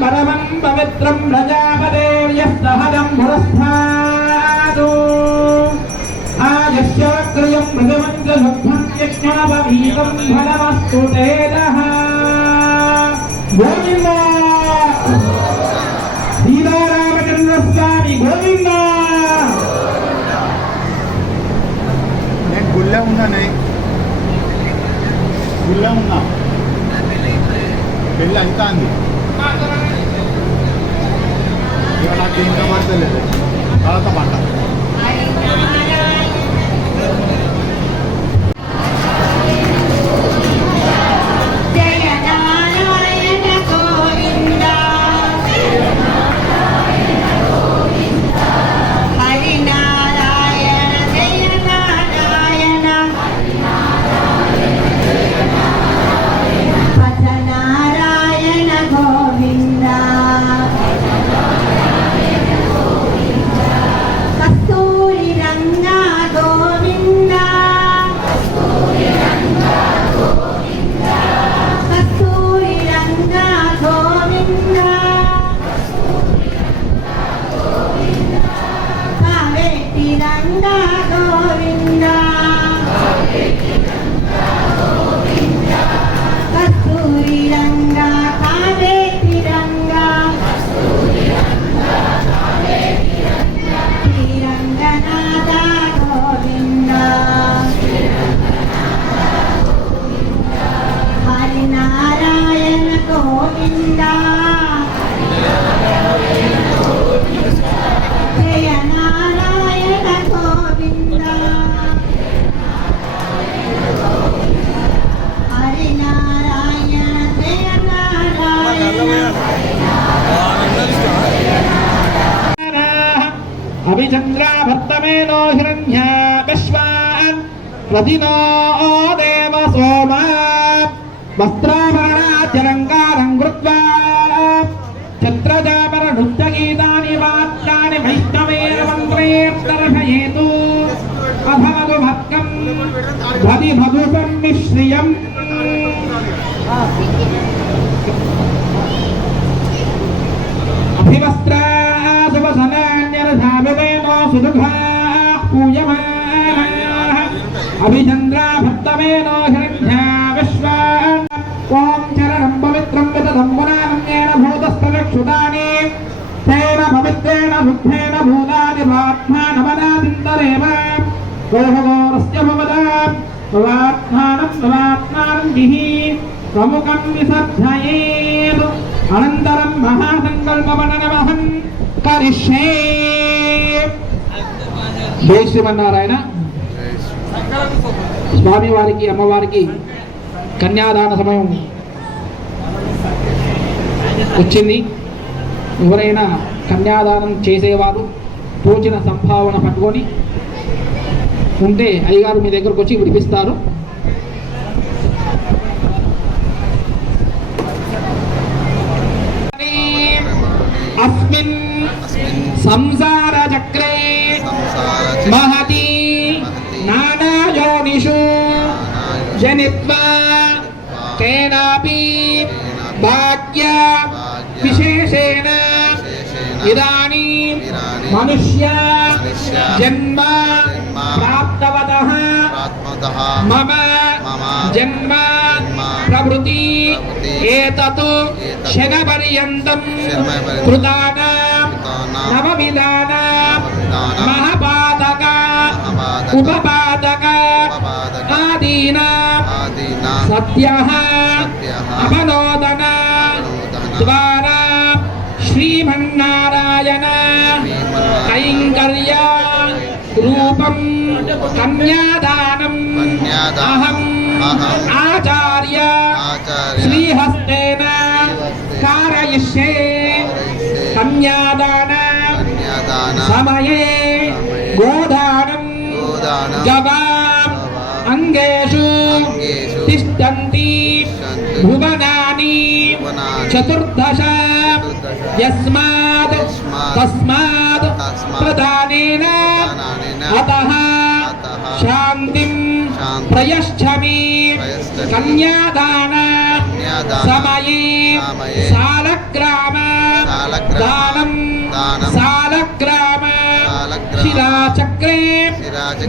పరమం పవిత్రం ప్రజాపదేర్యస్తహరం పురస్థాదు ఆయస్యాగ్రయం మృగమంత్రశుద్ధం యజ్ఞాపనీతం ఫలమస్తు తేజః గోవింద సీతారామచంద్ర స్వామి గోవింద నేను గుళ్ళే ఉన్నానే గుళ్ళే ఉన్నా. పెళ్ళి అంతా అంది ಇವತ್ತು ಮಾಡ್ತಾ ಇಲ್ಲ ಭಾರತ ಮಾಡ್ತಾರೆ रविचन्द्राभर्तमेनो हिरण्याकश्वान् प्रतिनो देव सोमा। वस्त्राभरणात्यलङ्कारं कृत्वा। छत्रजापरनृत्यगीतानि वाक्यानि वैष्णवेन मन्त्रेण दर्शयेतु अभवतु मिश्रियम् మిశ్రియం అభివస్త్రాసువసనాన్యరథాభివేనో సుదుఘాః పూయమానాः అభిచంద్రాభక్తమేనో హిరణ్యా విశ్వాన్ ఓం చరణం పవిత్రం వితతం పురాణమ్యేన భూతస్థలక్షుతాని తేన పవిత్రేణ శుద్ధేన భూతాని పాత్మానమనాదింతరేవ గోహగోరస్య భవదా భవాత్మానం భవాత్మానం దిహి ప్రముఖం విసర్జయేత్ అనంతరం మహాసంకల్పమననమహం కరిష్యే జై శ్రీమన్నారాయణ. స్వామివారికి అమ్మవారికి కన్యాదాన సమయం వచ్చింది. ఎవరైనా కన్యాదానం చేసేవారు తోచిన సంభావన పట్టుకొని ఉంటే అయ్యగారు మీ దగ్గరకు వచ్చి విడిపిస్తారు. అస్మిన్ సంసార చక్రే మహతి నానాయోనిషు జనిత్వా కేనాపి భాగ్య విశేషేణ ఇదానీ మనుష్య జన్మ ప్రాప్తవతః మమ జన్మ ప్రవృతి ఏతత్ శగపర్యంతం కృతానాం మహాపాతక మహాపాతక ఉపపాతక ఉపపాదక ఆదీనాం సత్యః అవనోదన ద్వారా శ్రీమన్నారాయణ కైంకర్య రూపం కన్యాదానం అహం ఆచార్య శ్రీహస్తేన కన్యాదాన కన్యాదాన సమయే గోదానం గవాం అంగేషు తిష్టంతి భువనాని చతుర్దశ యస్మాత్ తస్మాత్ ప్రధానేన అతః శాంతిం ప్రయశ్చమి కన్యాదాన సమయే సాలగ్రామ దానం సాలగ్రామ शिराचक्रे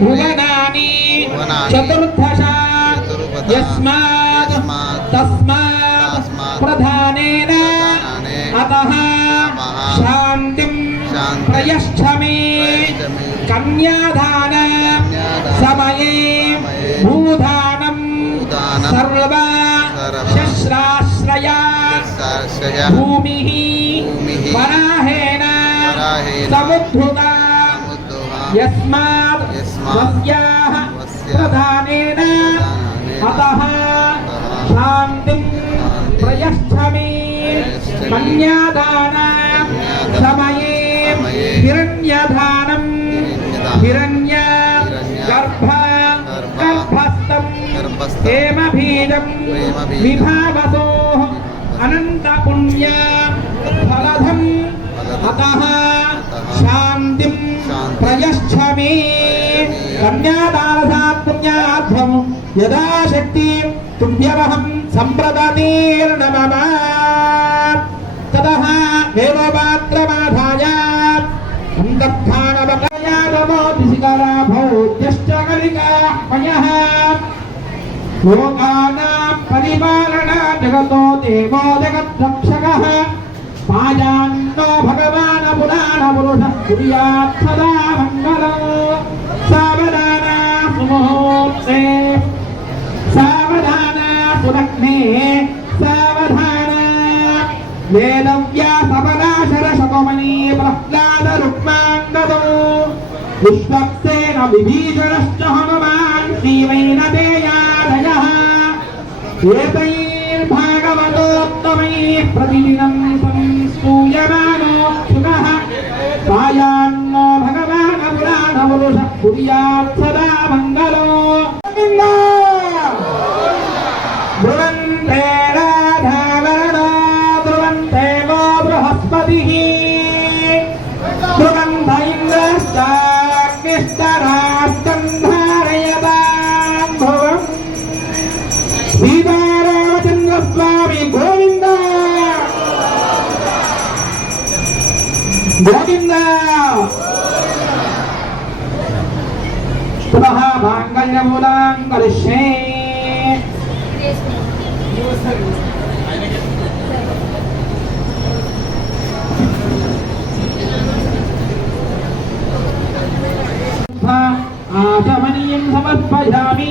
भुवनानि चतुर्दशा यस्मात् तस्मात् प्रधानेन अतः शान्तिं प्रयच्छ मे कन्यादान समये भूधानं सर्व शश्राश्रया भूमिः वराहेण समुद्धृता యస్మాత్ స్వస్యాః ప్రధానేన అతః శాంతిం ప్రయశ్చమి కన్యాదాన సమయే హిరణ్యదానం హిరణ్య గర్భ గర్భ గర్భస్థం ప్రేమబీజం ప్రేమబీజం విభావసో అనంత పుణ్య ఫలధం అతః శాంతిం ప్రయశ్చమే కన్యాదానసాత్ పుణ్యాధ్వం యదా శక్తి తుభ్యమహం సంప్రదతీర్ణమమ తతః వేదోపాత్రమాధాయ సందర్భానవకయా నమో దిశికరాభౌత్యశ్చ కలికాహ్మయः లోకానాం పరిపాలనా జగతో దేవో జగద్రక్షకः మాయాన్నో భగవాన్ పురాణ పురుష కుర్యాత్ సదా మంగళం. సావధానా సుముహూర్తే సావధానా సులగ్నే సావధానా వేదవ్యా సబలాశర శతమణి ప్రహ్లాద రుక్మాంగదో. విశ్వక్సేన విభీషణశ్చ హనుమాన్ శ్రీవైనదేయాదయः ఏతైర్భాగవతోత్తమైः ప్రతిదినం হলো সাক্ষরিয়া সদা মঙ্গল ধ্রুবন্তে রাধা বরণ ধ্রুবন্তে গো বৃহস্পতি ধ্রুবন্ধ ইন্দ্রশ্চাগ্নিশ্চরাষ্টম ধারয়তাম ভুবম সীতারামচন্দ্র স্বামী మాంగళ్యమూలాం కలిష్యే ఆచమనీయం సమర్పయామి.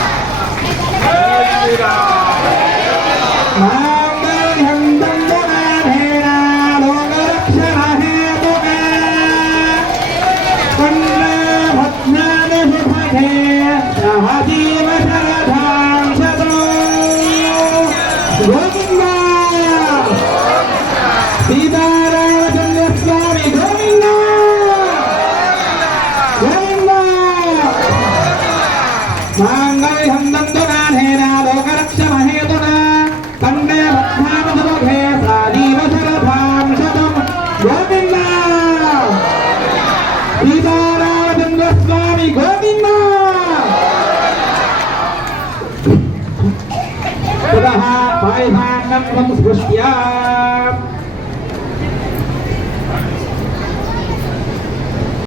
vamos gostear.